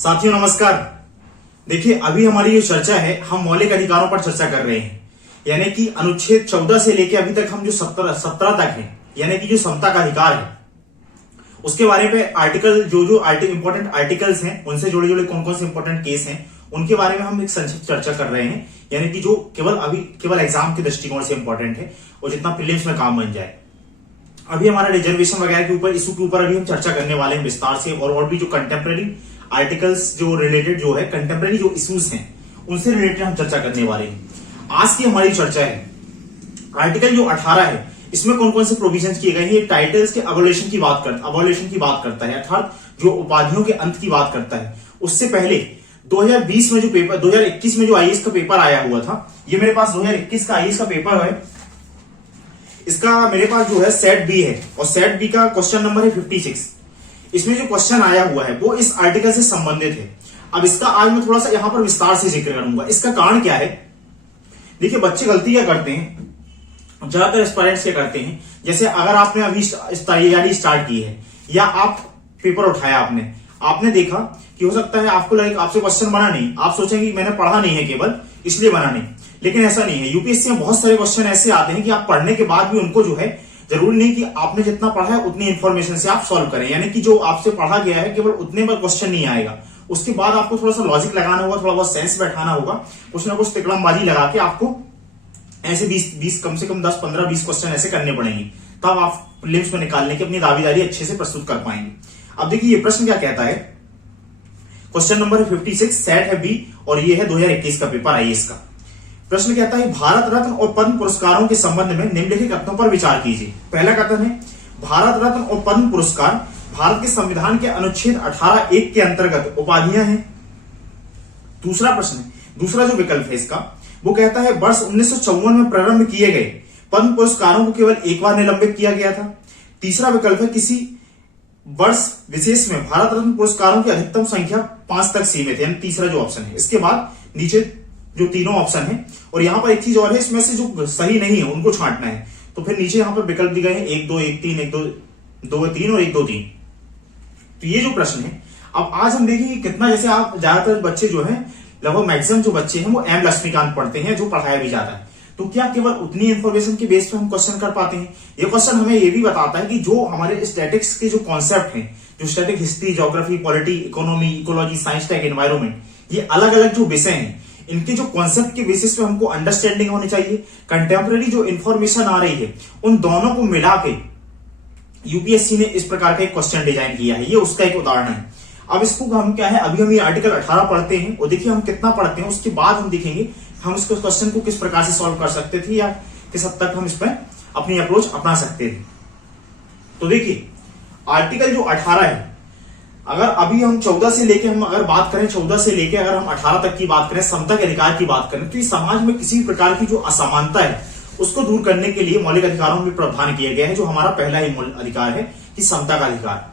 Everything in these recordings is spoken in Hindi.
साथियों नमस्कार। देखिए, अभी हमारी जो चर्चा है हम मौलिक अधिकारों पर चर्चा कर रहे हैं, यानी कि अनुच्छेद 14 से लेकर अभी तक हम जो 17 तक है, यानी कि जो समता का अधिकार है, उसके बारे में आर्टिकल जो इंपॉर्टेंट आर्टिकल्स हैं, उनसे जुड़े जुड़े कौन कौन से इंपॉर्टेंट केस हैं, उनके बारे में हम एक संक्षिप्त चर्चा कर रहे हैं, यानी कि जो केवल एग्जाम के दृष्टिकोण से इंपॉर्टेंट है और जितना प्रीलिम्स में काम बन जाए। अभी हमारा रिजर्वेशन वगैरह के ऊपर इशू के ऊपर अभी हम चर्चा करने वाले हैं विस्तार से, और भी जो कंटेम्प्रेरी आर्टिकल्स जो रिलेटेड जो है कंटेम्प्रेरी जो इश्यूज हैं उनसे रिलेटेड हम चर्चा करने वाले हैं। आज की हमारी चर्चा है आर्टिकल जो 18 है, इसमें कौन कौन से प्रोविजंस किए गए हैं। ये टाइटल्स के अबॉलिशन की बात करता है, अर्थात जो उपाधियों के अंत की बात करता है। उससे पहले 2020 में जो पेपर 2021 में जो आईएएस का पेपर आया हुआ था, ये मेरे पास 2021 का आईएएस का पेपर है। इसका मेरे पास जो है सेट बी है, और सेट बी का क्वेश्चन नंबर है 56। इसमें जो क्वेश्चन आया हुआ है वो इस आर्टिकल से संबंधित है। अब इसका आज मैं थोड़ा सा यहां पर विस्तार से जिक्र करूंगा। इसका कारण क्या है? देखिए, बच्चे गलती क्या करते हैं, ज्यादातर एस्पायरेंट्स क्या करते हैं, जैसे अगर आपने अभी तैयारी स्टार्ट की है या आप पेपर उठाया, आपने देखा कि हो सकता है आपको लगे आपसे क्वेश्चन बना नहीं, आप सोचेंगे मैंने पढ़ा नहीं है केवल इसलिए बना नहीं, लेकिन ऐसा नहीं है। यूपीएससी में बहुत सारे क्वेश्चन ऐसे आते हैं कि आप पढ़ने के बाद भी उनको जो है जरूरी नहीं कि आपने जितना पढ़ा है उतनी इंफॉर्मेशन से आप सॉल्व करें, यानी कि जो आपसे पढ़ा गया है केवल उतने पर क्वेश्चन नहीं आएगा, उसके बाद आपको थोड़ा सा लॉजिक लगाना होगा, थोड़ा बहुत सेंस बैठाना होगा, कुछ ना कुछ तिकड़मबाजी लगा के आपको ऐसे 20 कम से कम 10, 15, 20 क्वेश्चन ऐसे करने पड़ेंगे, तब आप प्रीलिम्स में निकालने की अपनी दावेदारी अच्छे से प्रस्तुत कर पाएंगे। अब देखिए ये प्रश्न क्या कहता है, क्वेश्चन नंबर 56 सेट है बी, और ये है 2021 का पेपर आईएएस का। प्रश्न कहता है भारत रत्न और पद्म पुरस्कारों के संबंध में निम्नलिखित कथनों पर विचार कीजिए। पहला कथन है भारत रत्न और पद्म पुरस्कार भारत के संविधान के अनुच्छेद 18(1) के अंतर्गत उपाधियां हैं। दूसरा प्रश्न है, दूसरा जो विकल्प है इसका, वो कहता है वर्ष 1954 में प्रारंभ किए गए पद्म पुरस्कारों को केवल एक बार निलंबित किया गया था। तीसरा विकल्प है किसी वर्ष विशेष में भारत रत्न पुरस्कारों की अधिकतम संख्या 5 तक सीमित है, यानी तीसरा जो ऑप्शन है। इसके बाद नीचे जो तीनों ऑप्शन है, और यहां पर एक चीज और है, इसमें से जो सही नहीं है उनको छांटना है, तो फिर नीचे यहां पर विकल्प दिए गए हैं 1 2 1 3 1 2 2 3 और 1 2 3। तो ये जो प्रश्न है, अब आज हम देखेंगे कितना, जैसे आप ज्यादातर बच्चे जो है, लगभग मैक्सिमम जो बच्चे हैं वो एम लक्ष्मीकांत पढ़ते हैं, जो पढ़ाया भी जाता है, तो क्या केवल उतनी इंफॉर्मेशन के बेस पे हम क्वेश्चन कर पाते हैं? ये क्वेश्चन हमें ये भी बताता है कि जो हमारे स्टैटिक्स के जो कॉन्सेप्ट हैं, जो static history, geography, polity, economy, ecology, science, tech, environment, ये अलग अलग जो विषय हैं, इनके जो कॉन्सेप्ट के बेसिस पे हमको अंडरस्टैंडिंग होनी चाहिए। कंटेम्प्रेरी जो इंफॉर्मेशन आ रही है उन दोनों को मिला के यूपीएससी ने इस प्रकार का एक क्वेश्चन डिजाइन किया है, ये उसका एक उदाहरण है। अब इसको हम क्या है, अभी हम ये आर्टिकल 18 पढ़ते हैं, और देखिए हम कितना पढ़ते हैं, उसके बाद हम देखेंगे हम इस क्वेश्चन को किस प्रकार से सॉल्व कर सकते थे, या किस हद तक हम इस पर अपनी अप्रोच अपना सकते थे। तो देखिए आर्टिकल जो 18 है, अगर अभी हम 14 से लेके हम अगर बात करें, 14 से लेके अगर हम 18 तक की बात करें, समता के अधिकार की बात करें, तो इस समाज में किसी प्रकार की जो असमानता है उसको दूर करने के लिए मौलिक अधिकारों में प्रावधान किया गया है, जो हमारा पहला ही मूल अधिकार है कि समता का अधिकार,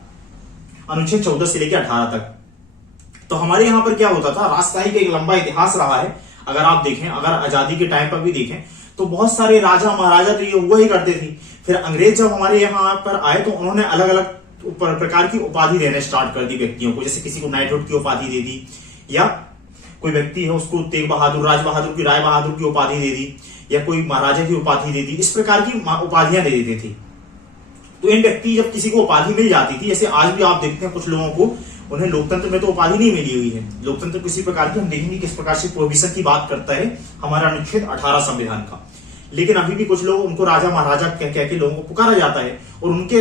अनुच्छेद 14 से लेकर 18 तक। तो हमारे यहां पर क्या होता था, राजशाही का एक लंबा इतिहास रहा है। अगर आप देखें, अगर आजादी के टाइम पर भी देखें, तो बहुत सारे राजा महाराजा तो ये हुआ ही करते थे। फिर अंग्रेज जब हमारे यहाँ पर आए तो उन्होंने अलग अलग प्रकार की उपाधि देने स्टार्ट कर दी व्यक्तियों को, जैसे किसी को नाइटहुड की उपाधि दे दी, या कोई व्यक्ति है उसको तेग बहादुर, राज बहादुर की, राय बहादुर की उपाधि दे दी, या कोई महाराजा की उपाधि दे दी। इस प्रकार की उपाधियां दे देते थे। तो इन व्यक्ति जब किसी को उपाधि मिल जाती थी, जैसे आज भी आप देखते हैं कुछ लोगों को, उन्हें लोकतंत्र में तो उपाधि नहीं मिली हुई है। लोकतंत्र किसी प्रकार की, हम देखेंगे किस प्रकार से प्रोविजन की बात करता है हमारा अनुच्छेद 18 संविधान का, लेकिन अभी भी कुछ लोग उनको राजा महाराजा कह के लोगों को पुकारा जाता है, और उनके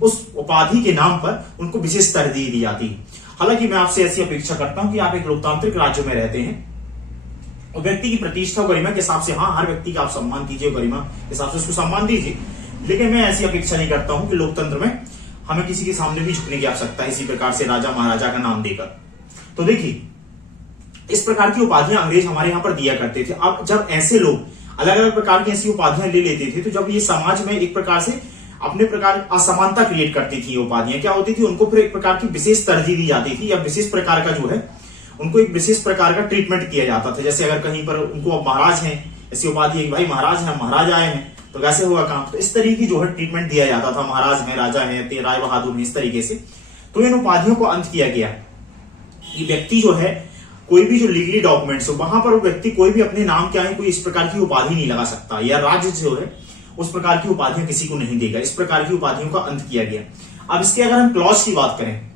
उस उपाधि के नाम पर उनको विशेष तरजीह दी जाती है। हालांकि मैं आपसे ऐसी अपेक्षा करता हूं कि आप एक लोकतांत्रिक राज्य में रहते हैं, और व्यक्ति की प्रतिष्ठा और गरिमा के हिसाब से, हाँ, हर व्यक्ति का आप सम्मान कीजिए, गरिमा के हिसाब से उसको सम्मान दीजिए, लेकिन मैं ऐसी अपेक्षा नहीं करता हूं कि लोकतंत्र में हमें किसी के सामने भी झुकने की आवश्यकता है इसी प्रकार से राजा महाराजा का नाम देकर। तो देखिए इस प्रकार की उपाधियां अंग्रेज हमारे यहां पर दिया करते थे। अब जब ऐसे लोग अलग अलग प्रकार की ऐसी उपाधियां ले लेते थे, तो जब ये समाज में एक प्रकार से अपने प्रकार असमानता क्रिएट करती थी, उपाधियां क्या होती थी, उनको फिर एक प्रकार की विशेष तरजीह दी जाती थी, या विशेष प्रकार का जो है उनको एक विशेष प्रकार का ट्रीटमेंट किया जाता था। जैसे अगर कहीं पर उनको महाराज हैं, ऐसी उपाधि है, भाई महाराज है, महाराज आए हैं, तो वैसे हुआ काम, तो इस तरीके की जो है ट्रीटमेंट दिया जाता था, महाराज है, राजा है, राय बहादुर, इस तरीके से। तो इन उपाधियों को अंत किया गया। कि व्यक्ति जो है कोई भी जो लीगली डॉक्यूमेंट्स हो वहां पर वो व्यक्ति कोई भी अपने नाम के आगे कोई इस प्रकार की उपाधि नहीं लगा सकता, या राज्य जो है उस प्रकार की उपाधियां किसी को नहीं देगा। इस प्रकार की उपाधियों का अंत किया गया। अब इसके अगर हम क्लॉज की बात करें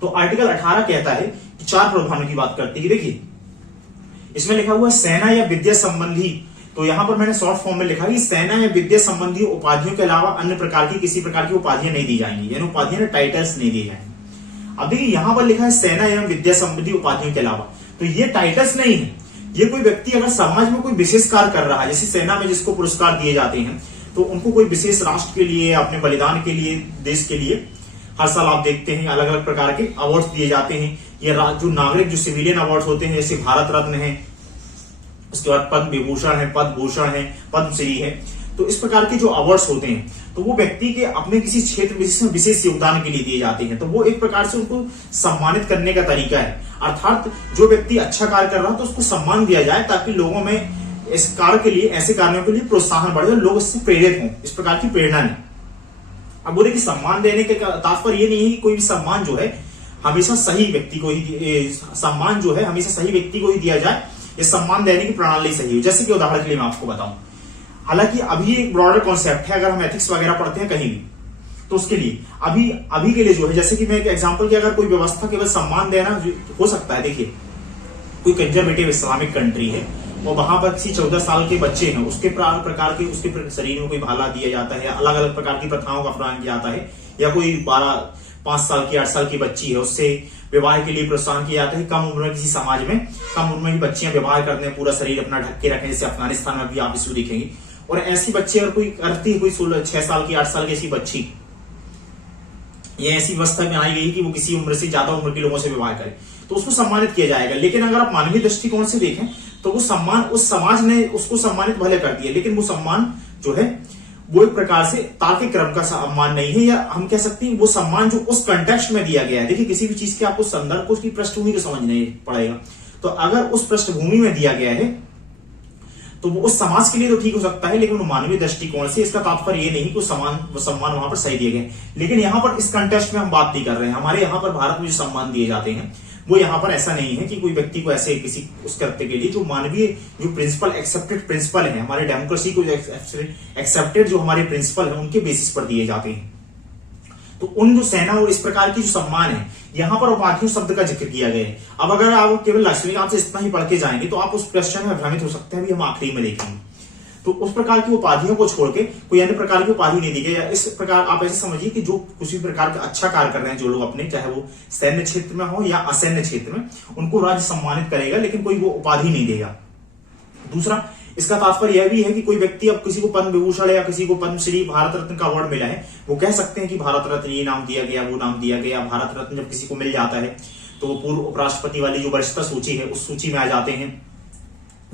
तो आर्टिकल 18 कहता है कि 4 प्रावधानों की बात करती है। देखिए इसमें लिखा हुआ है सेना या विद्या संबंधी, तो यहां पर मैंने शॉर्ट फॉर्म में लिखा कि सेना या विद्या संबंधी उपाधियों के अलावा अन्य प्रकार की किसी प्रकार की उपाधियां नहीं दी जाएंगी, यानी उपाधियां टाइटल्स नहीं दी जाएंगी। अब देखिए यहां पर लिखा है सेना एवं विद्या संबंधी उपाधियों के अलावा, तो ये टाइटल्स नहीं है। ये कोई व्यक्ति अगर समाज में कोई विशेष कार्य कर रहा है, जैसे सेना में जिसको पुरस्कार दिए जाते हैं, तो उनको कोई विशेष राष्ट्र के लिए, अपने बलिदान के लिए, देश के लिए हर साल आप देखते हैं अलग अलग प्रकार के अवार्ड्स दिए जाते हैं। ये जो नागरिक जो सिविलियन अवार्ड्स होते हैं, जैसे भारत रत्न है, उसके बाद पद्म विभूषण है, पद्म भूषण है, पद्मश्री है, तो इस प्रकार के जो अवार्ड्स होते हैं तो वो व्यक्ति के अपने किसी क्षेत्र में विशेष योगदान के लिए दिए जाते हैं, तो वो एक प्रकार से उनको सम्मानित करने का तरीका है। अर्थात जो व्यक्ति अच्छा कार्य कर रहा है तो उसको सम्मान दिया जाए, ताकि लोगों में इस कार्य के लिए, ऐसे कार्यों के लिए प्रोत्साहन बढ़े और लोग इससे प्रेरित हों, इस प्रकार की प्रेरणा नहीं। अब बोले कि सम्मान देने के तात्पर्य ये नहीं है कि कोई भी सम्मान जो है हमेशा सही व्यक्ति को ही, सम्मान जो है हमेशा सही व्यक्ति को ही दिया जाए, ये सम्मान देने की प्रणाली सही हो। जैसे कि उदाहरण के लिए मैं आपको बताऊं, हालांकि अभी एक ब्रॉडर कॉन्सेप्ट है, अगर हम एथिक्स वगैरह पढ़ते हैं कहीं भी, तो उसके लिए अभी के लिए जो है, जैसे कि मैं एक एग्जांपल की अगर कोई व्यवस्था केवल सम्मान देना हो सकता है। देखिए कोई कंजर्वेटिव इस्लामिक कंट्री है और वहां पर किसी 14 साल के बच्चे हैं, उसके प्रकार के उसके शरीर में कोई भाला दिया जाता है, अलग अलग प्रकार की प्रथाओं का अपनान किया जाता है, या कोई 5 साल की 8 साल की बच्ची है, उससे विवाह के लिए प्रोत्साहन किया जाता है। कम उम्र में किसी समाज में कम उम्र में बच्चियां विवाह करते हैं, पूरा शरीर अपना ढक के रखें, जैसे अफगानिस्तान में भी आप इसको देखेंगे। और ऐसी बच्ची अगर कोई करती है, कोई 6 साल की 8 साल की ऐसी बच्ची, ये ऐसी व्यवस्था में आई गई कि वो किसी उम्र से ज्यादा उम्र के लोगों से विवाह करे, तो उसको सम्मानित किया जाएगा। लेकिन अगर आप मानवीय दृष्टिकोण से देखें तो वो सम्मान, उस समाज ने उसको सम्मानित भले कर दिया, लेकिन वो सम्मान जो है वो एक प्रकार से तार्किक क्रम का सम्मान नहीं है, या हम कह सकते हैं वो सम्मान जो उस कंटेक्स्ट में दिया गया है। देखिए किसी भी चीज के आपको संदर्भ को, उसकी पृष्ठभूमि को समझना पड़ेगा। तो अगर उस पृष्ठभूमि में दिया गया है तो वो उस समाज के लिए तो ठीक हो सकता है, लेकिन मानवीय दृष्टिकोण से इसका तात्पर्य ये नहीं कि सम्मान वहां पर सही दिए गए। लेकिन यहां पर इस कंटेक्स्ट में हम बात नहीं कर रहे हैं। हमारे यहाँ पर भारत में जो सम्मान दिए जाते हैं वो यहाँ पर ऐसा नहीं है कि कोई व्यक्ति को ऐसे किसी उस कृत्य के लिए, जो मानवीय जो प्रिंसिपल, एक्सेप्टेड प्रिंसिपल है, हमारे डेमोक्रेसी को एक्सेप्टेड जो हमारे प्रिंसिपल है, उनके बेसिस पर दिए जाते हैं। तो उन जो सेना और इस प्रकार की जो सम्मान है, यहां पर उपाधियों शब्द का जिक्र किया गया है। अब अगर आप केवल लक्ष्मीकांत से इतना ही पढ़ के जाएंगे तो आप उस क्वेश्चन में भ्रमित हो सकते हैं, भी हम आखिरी में देखेंगे। तो उस प्रकार की उपाधियों को छोड़ के कोई अन्य प्रकार की उपाधि नहीं दी गई। इस प्रकार आप ऐसे समझिए कि जो किसी प्रकार का अच्छा कार्य कर रहे हैं जो लोग अपने, चाहे वो सैन्य क्षेत्र में हो या असैन्य क्षेत्र में, उनको राज्य सम्मानित करेगा, लेकिन कोई वो उपाधि नहीं देगा। दूसरा, इसका तात्पर्य यह भी है कि कोई व्यक्ति अब किसी को पद्म विभूषण या किसी को पद्मश्री, भारत रत्न का अवार्ड मिला है, वो कह सकते हैं कि भारत रत्न ये नाम दिया गया, वो नाम दिया गया। भारत रत्न जब किसी को मिल जाता है तो वो पूर्व उपराष्ट्रपति वाली जो वरिष्ठता सूची है उस सूची में आ जाते हैं,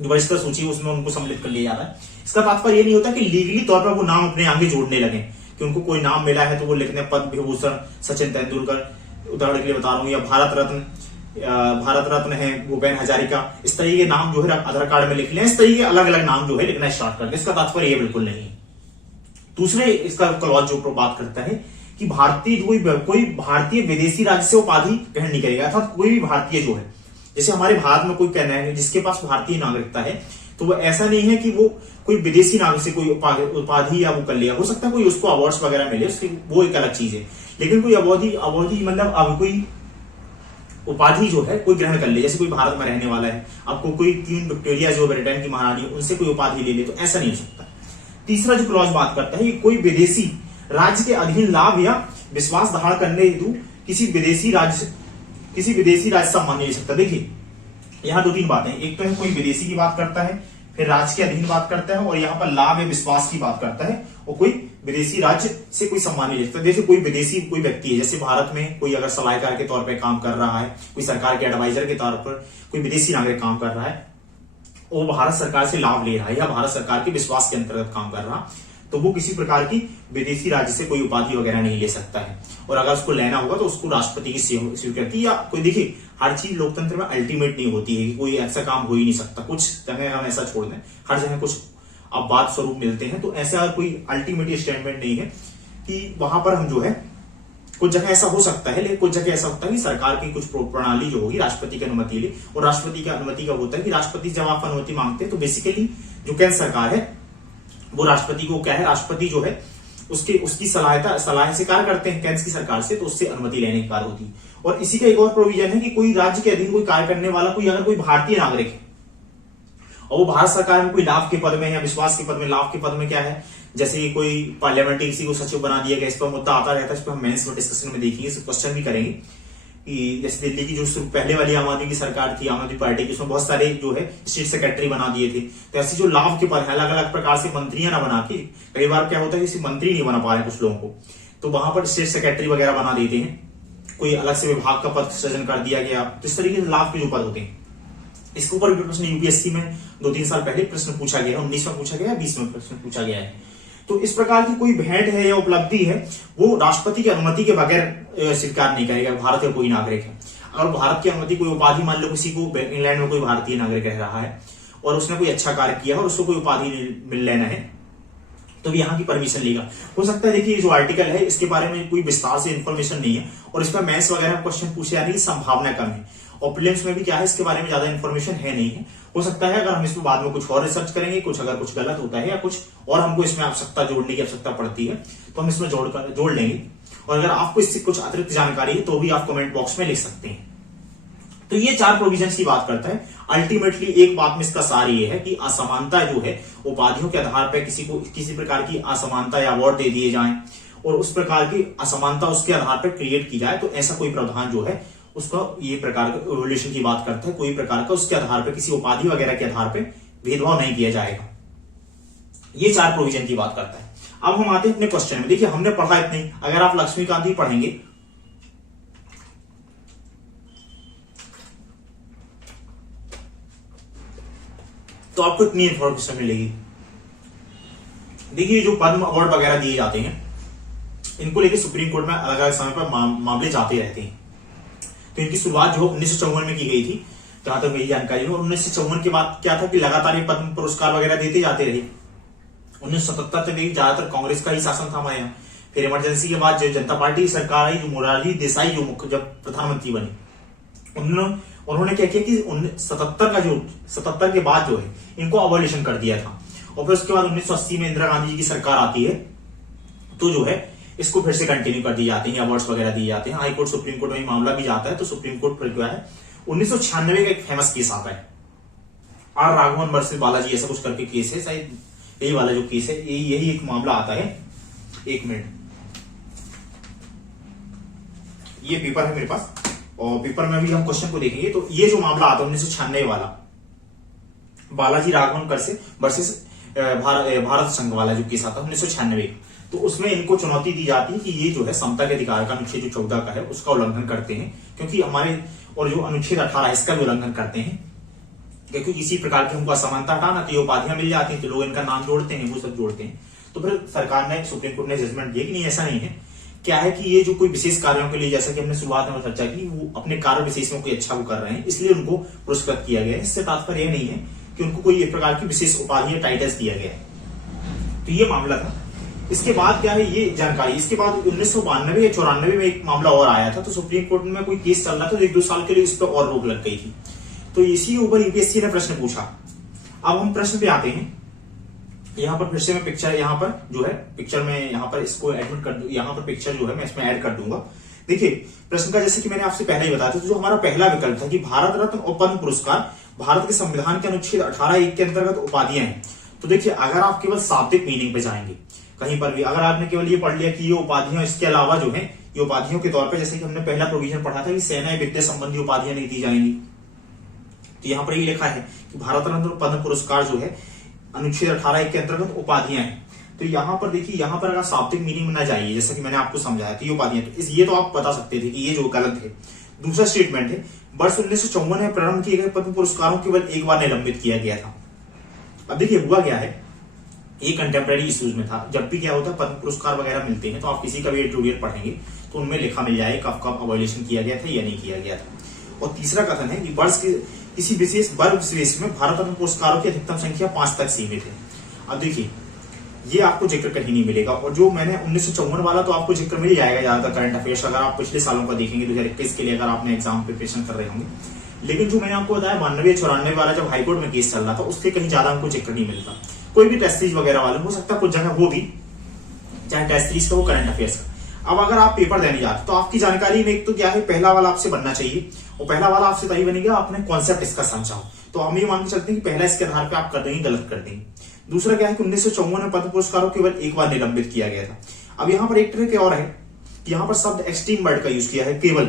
जो वरिष्ठता सूची है उसमें उनको सम्मिलित कर लिया जाता है। इसका तात्पर्य ये नहीं होता कि लीगली तौर पर वो नाम अपने आगे जोड़ने लगे, कि उनको कोई नाम मिला है तो वो लिखते हैं पद्म विभूषण सचिन तेंदुलकर, उदाहरण के लिए बता रहा हूं, या भारत रत्न है भूपेन हजारिका, इस तरह के नाम जो है आधार कार्ड में लिख लें, इस तरह के अलग अलग नाम जो है लिखना स्टार्ट कर दें। इसका तात्पर्य ये बिल्कुल नहीं है। दूसरे इसका क्लॉज जो बात करता है कि कोई भारतीय विदेशी राज्य से उपाधि ग्रहण नहीं करेगा, अर्थात कोई भी भारतीय जो है, जैसे हमारे भारत में कोई कहना है जिसके पास भारतीय नागरिकता है, तो वो ऐसा नहीं है कि वो कोई विदेशी नागरिक से कोई उपाधि या वो कर लिया। हो सकता है कोई उसको अवार्ड्स वगैरह मिले, उसकी वो एक अलग चीज है, लेकिन कोई अवधि मतलब अब कोई उपाधि जो है कोई ग्रहण कर ले, जैसे कोई भारत में रहने वाला है, आपको कोई क्वीन विक्टोरिया जो ब्रिटेन की महारानी, उनसे कोई उपाधि ले ले, तो ऐसा नहीं हो सकता। तीसरा जो क्लॉज बात करता है कि कोई विदेशी राज्य के अधीन लाभ या विश्वास धारण करने हेतु किसी विदेशी राज्य सम्मान नहीं ले सकता। देखिए यहाँ 2-3 बातें, एक तो है कोई विदेशी की बात करता है, फिर राज्य के अधीन बात करता है, और यहाँ पर लाभ या विश्वास की बात करता है, और कोई विदेशी राज्य से कोई सम्मान नहीं ले सकता। जैसे कोई विदेशी कोई व्यक्ति है, जैसे भारत में कोई अगर सलाहकार के तौर पर काम कर रहा है, कोई सरकार के एडवाइजर के तौर पर कोई विदेशी नागरिक काम कर रहा है, वो भारत सरकार से लाभ ले रहा है या भारत सरकार के विश्वास के अंतर्गत काम कर रहा, तो वो किसी प्रकार की विदेशी राज्य से कोई उपाधि वगैरह नहीं ले सकता है। और अगर उसको लेना होगा तो उसको राष्ट्रपति की स्वीकृति, या कोई, देखिए हर चीज लोकतंत्र में अल्टीमेट नहीं होती है कि कोई ऐसा काम हो ही नहीं सकता, कुछ जगह हम ऐसा छोड़ दें, हर जगह कुछ अब बात स्वरूप मिलते हैं, तो ऐसा कोई अल्टीमेट स्टेटमेंट नहीं है कि वहां पर हम जो है कुछ जगह ऐसा हो सकता है, लेकिन कुछ जगह ऐसा होता है कि सरकार की कुछ प्रणाली जो होगी राष्ट्रपति की अनुमति ले, और राष्ट्रपति की अनुमति का होता है कि राष्ट्रपति जब आप अनुमति मांगते हैं तो बेसिकली जो केंद्र सरकार है वो राष्ट्रपति को क्या है, राष्ट्रपति जो है उसकी सलाह से कार्य करते हैं केंद्र की सरकार से, तो उससे अनुमति लेने की कार्य होती है। और इसी का एक और प्रोविजन है कि कोई राज्य के अधीन कोई कार्य करने वाला अगर कोई भारतीय नागरिक है और वो भारत सरकार में कोई लाभ के पद में या विश्वास के पद में, लाभ के पद में क्या है, जैसे कि कोई पार्लियामेंट्री किसी को सचिव बना दिया गया, इस पर मुद्दा आता रहता है, इस पर हम मेंस में डिस्कशन में देखेंगे, क्वेश्चन भी करेंगे कि जैसे दिल्ली की जो पहले वाली आम आदमी की सरकार थी, आम आदमी पार्टी की, उसमें बहुत सारे जो है स्टेट सेक्रेटरी बना दिए थे। तो ऐसे जो लाभ के पद है अलग अलग प्रकार से मंत्रियां ना बना के, कई बार क्या होता है कि मंत्री नहीं बना पा रहे कुछ लोगों को, तो वहां पर स्टेट सेक्रेटरी वगैरह बना देते हैं, कोई अलग से विभाग का पद सृजन कर दिया गया। तो इस तरीके से लाभ के जो पद होते हैं, इसके ऊपर भी प्रश्न यूपीएससी में 2-3 साल पहले प्रश्न पूछा गया, 19 में पूछा गया, 20 में प्रश्न पूछा गया है। तो इस प्रकार की कोई भेंट है या उपलब्धि है वो राष्ट्रपति की अनुमति के बगैर स्वीकार नहीं करेगा भारत का कोई नागरिक है। अगर भारत की अनुमति, कोई उपाधि, मान लो किसी को इंग्लैंड में कोई भारतीय नागरिक रह रहा है और उसने कोई अच्छा कार्य किया और उसको कोई उपाधि मिल लेना है, तो यहाँ की परमिशन लेगा। हो सकता है देखिए जो आर्टिकल है इसके बारे में कोई विस्तार से इन्फॉर्मेशन नहीं है और इसमें मैथ्स वगैरह क्वेश्चन पूछे जाने की संभावना कम है, और प्रीलिम्स में भी क्या है इसके बारे में ज्यादा इन्फॉर्मेशन है नहीं है। हो सकता है अगर हम इसमें बाद में कुछ और रिसर्च करेंगे, अगर कुछ गलत होता है या कुछ और हमको इसमें आवश्यकता जोड़ने की आवश्यकता पड़ती है तो हम इसमें जोड़ लेंगे। और अगर आपको इससे कुछ अतिरिक्त जानकारी है तो भी आप कमेंट बॉक्स में लिख सकते हैं। तो ये 4 प्रोविजन की बात करता है। अल्टीमेटली एक बात में इसका सार ये है कि असमानता जो है उपाधियों के आधार पर किसी प्रकार की असमानता या अवार्ड दे दिए जाए और उस प्रकार की असमानता उसके आधार पर क्रिएट की जाए, तो ऐसा कोई प्रावधान जो है उसका ये प्रकार का एवोल्यूशन की बात करता है, कोई प्रकार का उसके आधार पर किसी उपाधि वगैरह के आधार पर भेदभाव नहीं किया जाएगा। ये 4 प्रोविजन की बात करता है। अब हम आते हैं अपने क्वेश्चन में। देखिए हमने पढ़ा इतने, अगर आप लक्ष्मीकांत ही पढ़ेंगे तो आपको इतनी इंफॉर्मेशन मिलेगी। देखिए जो पद्म अवार्ड वगैरह दिए जाते हैं इनको लेकर सुप्रीम कोर्ट में अलग अलग समय पर मामले जाते रहते हैं। तो इनकी शुरुआत जो 1954 में की गई थी, जहां तक मेरी जानकारी है। 1954 के बाद क्या था कि लगातार ये पद्म पुरस्कार वगैरह देते जाते रहे। 1977 तक ज्यादातर कांग्रेस का ही शासन था हमारे यहाँ। फिर इमरजेंसी के बाद जो जनता पार्टी की सरकार आई, जो मोरारजी देसाई जो मुख्य जब प्रधानमंत्री बने, उन्होंने क्या किया कि 77 के बाद जो है इनको अबॉलिशन कर दिया था। और फिर उसके बाद 1980 में इंदिरा गांधी जी की सरकार आती है, तो जो है इसको फिर से कंटिन्यू कर दिए जाते हैं, अवार्ड्स वगैरह दिए जाते हैं। हाई कोर्ट सुप्रीम कोर्ट में मामला भी जाता है, तो सुप्रीम कोर्ट पर क्या है 1996 का एक फेमस केस आता है, आर राघवन वर्सेस बालाजी, ऐसा कुछ करके केस है, शायद यही वाला जो केस है, यही एक मामला आता है। 1 मिनट, ये पेपर है मेरे पास और पेपर में भी हम क्वेश्चन को देखेंगे। तो ये जो मामला आता है 1996 वाला, बालाजी राघवन वर्सेस भारत संघ वाला जो केस आता है 1996, तो उसमें इनको चुनौती दी जाती है कि ये जो है समता के अधिकार का अनुच्छेद जो 14 का है उसका उल्लंघन करते हैं, क्योंकि हमारे और जो अनुच्छेद 18 इसका भी उल्लंघन करते हैं, क्योंकि किसी प्रकार की हमको असमानता हटाना, तो ये उपाधियां मिल जाती हैं तो लोग इनका नाम जोड़ते हैं, वो सब जोड़ते हैं। तो फिर सरकार ने, सुप्रीम कोर्ट ने जजमेंट दिया कि नहीं, ऐसा नहीं है। क्या है कि ये जो कोई विशेष कार्यों के लिए, जैसा कि हमने शुरुआत में चर्चा की, वो अपने कार्य विशेष में कोई अच्छा वो कर रहे हैं, इसलिए उनको पुरस्कृत किया गया है। इससे तात्पर्य यह नहीं है कि उनको कोई एक प्रकार की विशेष उपाधि या टाइटल्स दिया गया है। तो ये मामला था। इसके बाद क्या है ये जानकारी, इसके बाद 1992 या 94 में एक मामला और आया था, तो सुप्रीम कोर्ट में कोई केस चल रहा था, 1-2 साल के लिए इस पर और रोक लग गई थी। तो इसी के ऊपर यूपीएससी ने प्रश्न पूछा। अब हम प्रश्न पे आते हैं। यहाँ पर फिर से मैं पिक्चर, यहाँ पर जो है पिक्चर में, यहाँ पर इसको एडमिट कर दूं, यहाँ पर पिक्चर जो है मैं इसमें ऐड कर दूंगा। देखिए प्रश्न का, जैसे कि मैंने आपसे पहले ही बताया था, तो जो हमारा पहला विकल्प था कि भारत रत्न और पद्म पुरस्कार भारत के संविधान के अनुच्छेद 18(1) के अंतर्गत उपाधियां हैं। तो देखिए अगर आप केवल शाब्दिक मीनिंग पे जाएंगे, कहीं पर भी अगर आपने केवल ये पढ़ लिया कि ये उपाधियां, इसके अलावा जो है ये उपाधियों के तौर पर, जैसे कि हमने पहला प्रोविजन पढ़ा था कि सेना विद्या संबंधी उपाधियां नहीं दी जाएंगी, तो यहाँ पर ये लिखा है कि भारत रत्न और पद्म पुरस्कार जो है अनुच्छेद 18(1) के अंतर्गत उपाधियां हैं। तो यहाँ पर देखिए, यहाँ पर अगर शाब्दिक मीनिंग में ना जाइए, जैसा कि मैंने आपको समझाया था, ये उपाधियां, तो ये तो आप बता सकते थे कि ये जो गलत है। दूसरा स्टेटमेंट है, वर्ष 1954 में प्रारंभ किए गए पद्म पुरस्कारों केवल एक बार निलंबित किया गया था। अब देखिए हुआ क्या है, ये कंटेम्प्रेरी इश्यूज में था। जब भी क्या होता है पद्म पुरस्कार वगैरह मिलते हैं, तो आप किसी का भी एडिटोरियल पढ़ेंगे तो उनमें लिखा मिल जाएगा कब कब अवॉल्यूशन किया गया था या नहीं किया गया था। और तीसरा कथन है कि वर्ष के किसी विशेष वर्ग विशेष में भारत रत्न पुरस्कारों की अधिकतम संख्या 5 तक सीमित है। अब देखिए ये आपको जिक्र कहीं नहीं मिलेगा। और जो मैंने 1954 वाला तो आपको जिक्र मिल जाएगा ज्यादातर करंट अफेयर्स, अगर आप पिछले सालों का देखेंगे 2021 के लिए अगर आपने एग्जाम प्रिपरेशन कर रहे होंगे। लेकिन जो मैंने आपको बताया 92-94 वाला जब हाईकोर्ट में केस चल रहा था, उसके कहीं ज्यादा हमको जिक्र नहीं मिलता। कोई भी टेस्ट सीरीज वगैरह वाले हो सकता है कुछ जगह वो भी, चाहे टेस्ट सीरीज का हो करंट अफेयर्स का। अब अगर आप पेपर देने जाते तो आपकी जानकारी में एक तो क्या है, पहला वाला आपसे बनना चाहिए, और पहला वाला आपसे तभी बनेगा आपने कॉन्सेप्ट इसका समझा हो। तो हम ये मान के चलते हैं कि पहला इसके आधार पे आप कर देंगे, गलत कर देंगे। दूसरा क्या है कि 1954 में पद्म पुरस्कारों केवल एक बार निलंबित किया गया था। अब यहाँ पर एक ट्रिक और है कि यहाँ पर शब्द एक्सट्रीम वर्ड का यूज किया है, केवल,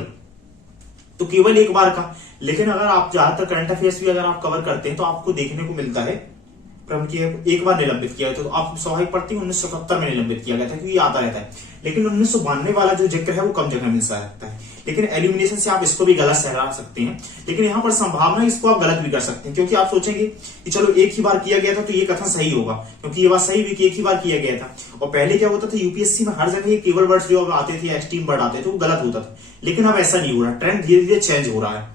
तो केवल एक बार का। लेकिन अगर आप ज्यादातर करंट अफेयर्स भी अगर आप कवर करते हैं तो आपको देखने को मिलता है एक बार निलंबित किया तो आप स्वाभाविक पढ़ते हैं 1977 में निलंबित किया गया था, क्योंकि आता रहता है। लेकिन 1992 वाला जो जिक्र है वो कम जगह मिल सकता है। लेकिन एलिमिनेशन से आप इसको भी गलत ठहरा सकते हैं, लेकिन यहाँ पर संभावना इसको आप गलत भी कर सकते हैं, क्योंकि आप सोचेंगे कि चलो एक ही बार किया गया था तो ये कथन सही होगा, क्योंकि ये बात सही भी कि एक ही बार किया गया था। और पहले क्या होता था, यूपीएससी में हर जगह केवल वर्ड्स जो आते थे, एक्सट्रीम वर्ड आते थे, वो गलत होता था। लेकिन अब ऐसा नहीं हो रहा, ट्रेंड धीरे धीरे चेंज हो रहा है।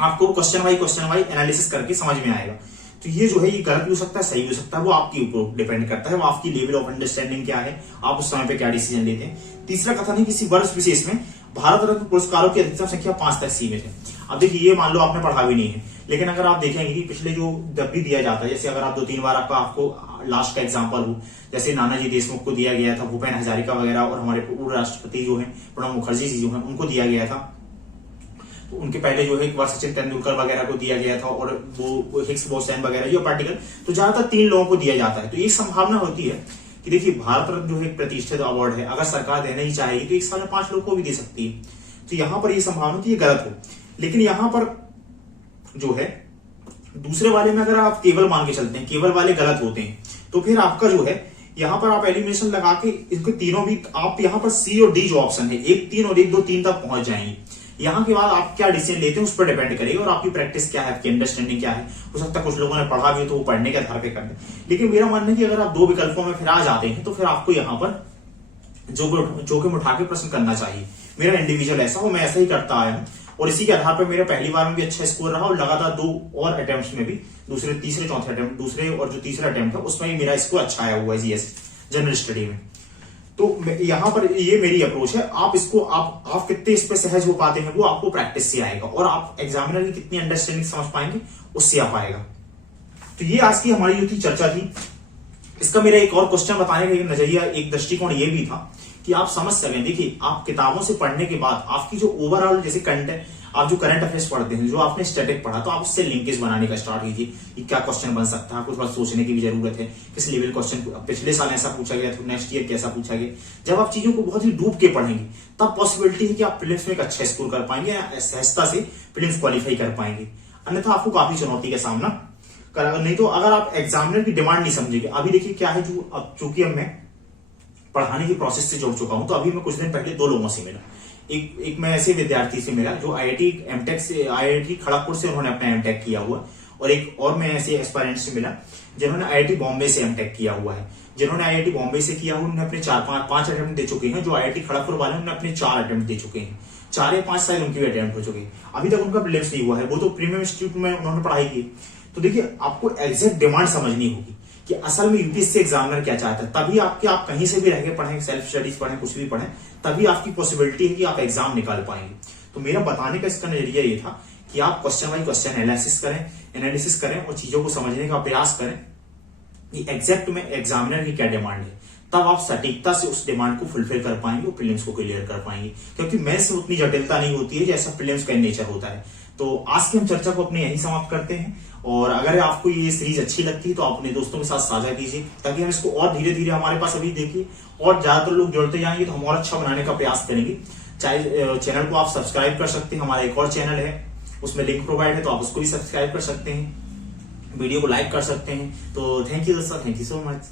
आपको क्वेश्चन वाइज एनालिसिस करके समझ में आएगा। तो ये जो है ये गलत भी हो सकता है, सही भी हो सकता है, वो आपके ऊपर डिपेंड करता है, वो आपकी लेवल ऑफ अंडरस्टैंडिंग क्या है, आप उस समय पे क्या डिसीजन लेते हैं। तीसरा कथन है किसी वर्ष विशेष में भारत रत्न पुरस्कारों की अधिकतम संख्या 5 तक सीमित है। अब देखिए ये मान लो आपने पढ़ा भी नहीं है, लेकिन अगर आप देखेंगे कि पिछले जो जब भी दिया जाता है, जैसे अगर आप 2-3 बार आपको लास्ट का एग्जाम्पल हो, जैसे नानाजी देशमुख को दिया गया था, भूपेन हजारिका वगैरह, और हमारे पूर्व राष्ट्रपति जो है प्रणब मुखर्जी जी जो है उनको दिया गया था। तो उनके पहले जो है एक बार सचिन तेंदुलकर वगैरह को दिया गया था, और वो हिग्स बोसन वगैरह जो पार्टिकल, तो ज्यादातर 3 लोगों को दिया जाता है। तो ये संभावना होती है कि देखिए भारत रत्न जो है एक प्रतिष्ठित अवार्ड है, अगर सरकार देना ही चाहेगी तो एक साल में 5 लोग को भी दे सकती है। तो यहां पर ये संभावना थी ये गलत हो। लेकिन यहां पर जो है दूसरे वाले में अगर आप केवल मान के चलते हैं, केवल वाले गलत होते हैं, तो फिर आपका जो है यहां पर आप एलिमिनेशन लगा के इसके तीनों भी आप यहां पर सी और डी जो ऑप्शन है 1, 3 और 1, 2, 3 तक पहुंच जाएंगे। यहाँ के बाद आप क्या डिसीजन लेते हैं उस पर डिपेंड करेगा, और आपकी प्रैक्टिस क्या है, आपकी अंडरस्टैंडिंग क्या है। हो सकता है कुछ लोगों ने पढ़ा भी हो तो वो पढ़ने के आधार पर कर दे। लेकिन मेरा मानना है कि अगर आप 2 विकल्पों में फिर आ जाते हैं तो फिर आपको यहाँ पर जोखिम उठा के प्रश्न करना चाहिए। मेरा इंडिविजुअल ऐसा हो, मैं ऐसा ही करता आया हूँ, और इसी के आधार पर मेरा पहली बार में भी अच्छा स्कोर रहा, और लगातार 2 और अटेम्प्ट में भी, दूसरे, तीसरे, चौथे अटेम्प्ट, दूसरे और जो तीसरा अटेम्प्ट है उसमें भी मेरा स्कोर अच्छा आया हुआ है जीएस जनरल स्टडी में। तो यहां पर ये मेरी अप्रोच है। आप इसको आप कितने इस पे सहज हो पाते हैं वो आपको प्रैक्टिस से आएगा, और आप एग्जामिनर की कितनी अंडरस्टैंडिंग समझ पाएंगे उससे आप आएगा। तो ये आज की हमारी जो थी चर्चा थी। इसका मेरा एक और क्वेश्चन बताने का एक नजरिया, एक दृष्टिकोण ये भी था कि आप समझ सकें। देखिए आप किताबों से पढ़ने के बाद आपकी जो ओवरऑल जैसे कंटेंट, आप जो करंट अफेयर्स पढ़ते हैं, जो आपने स्टैटिक पढ़ा, तो आप उससे लिंकेज बनाने का स्टार्ट कीजिए कि क्या क्वेश्चन बन सकता है। कुछ बात सोचने की भी जरूरत है, किस लेवल क्वेश्चन पिछले साल ऐसा पूछा गया तो नेक्स्ट ईयर कैसा पूछा गया। जब आप चीजों को बहुत ही डूब के पढ़ेंगे तब पॉसिबिलिटी है कि आप प्रीलिम्स में एक अच्छा स्कोर कर पाएंगे, सहजता से प्रीलिम्स क्वालिफाई कर पाएंगे। अन्यथा आपको काफी चुनौती का सामना कर, नहीं तो अगर आप एग्जामिनर की डिमांड नहीं समझेंगे। अभी देखिए क्या है, जो अब चूंकि अब मैं पढ़ाने की प्रोसेस से जुड़ चुका हूं, तो अभी मैं कुछ दिन पहले 2 लोगों से मिला। एक मैं ऐसे विद्यार्थी से मिला जो आईआईटी एमटेक से, आईआईटी खड़गपुर से उन्होंने अपना एमटेक किया हुआ, और एक और मैं ऐसे एस्पायरेंट से मिला जिन्होंने आईआईटी बॉम्बे से एमटेक किया हुआ है। जिन्होंने आईआईटी बॉम्बे से किया हुआ उन्होंने अपने 4-5 अटेम्प्ट दे चुके हैं। जो आईआईटी खड़गपुर वाले उन्होंने अपने 4 अटेम्प्ट दे चुके हैं, 4 या 5 शायद उनके भी अटेम्प्ट हो चुके हैं। अभी तक उनका प्रीलिम्स नहीं हुआ है, वो तो प्रीमियम इंस्टीट्यूट में उन्होंने पढ़ाई की। तो देखिए आपको एग्जैक्ट डिमांड समझनी होगी कि असल में यूपीएससी एग्जामिनर क्या चाहता है, तभी आप कहीं से भी रह के पढ़ें, सेल्फ स्टडीज पढ़ें, कुछ भी पढ़ें, तभी आपकी पॉसिबिलिटी है कि आप एग्जाम निकाल पाएंगे। तो मेरा बताने का इसका नजरिया ये था कि आप क्वेश्चन बाई क्वेश्चन एनालिसिस करें और चीजों को समझने का प्रयास करें कि एग्जैक्ट में एग्जामिनर की क्या डिमांड है, तब आप सटीकता से उस डिमांड को फुलफिल कर पाएंगे और प्रीलिम्स को क्लियर कर पाएंगे। क्योंकि मेंस में उतनी जटिलता नहीं होती है जैसा प्रीलिम्स का नेचर होता है। तो आज की हम चर्चा को अपने यहीं समाप्त करते हैं, और अगर आपको ये सीरीज अच्छी लगती है तो आप अपने दोस्तों के साथ साझा कीजिए, ताकि हम इसको और धीरे धीरे, हमारे पास अभी देखिए और ज्यादातर लोग जुड़ते जाएंगे तो हम और अच्छा बनाने का प्रयास करेंगे। चाहे चैनल को आप सब्सक्राइब कर सकते हैं, हमारा एक और चैनल है उसमें लिंक प्रोवाइड है, तो आप उसको भी सब्सक्राइब कर सकते हैं, वीडियो को लाइक कर सकते हैं। तो थैंक यू दोस्तों, थैंक यू सो मच।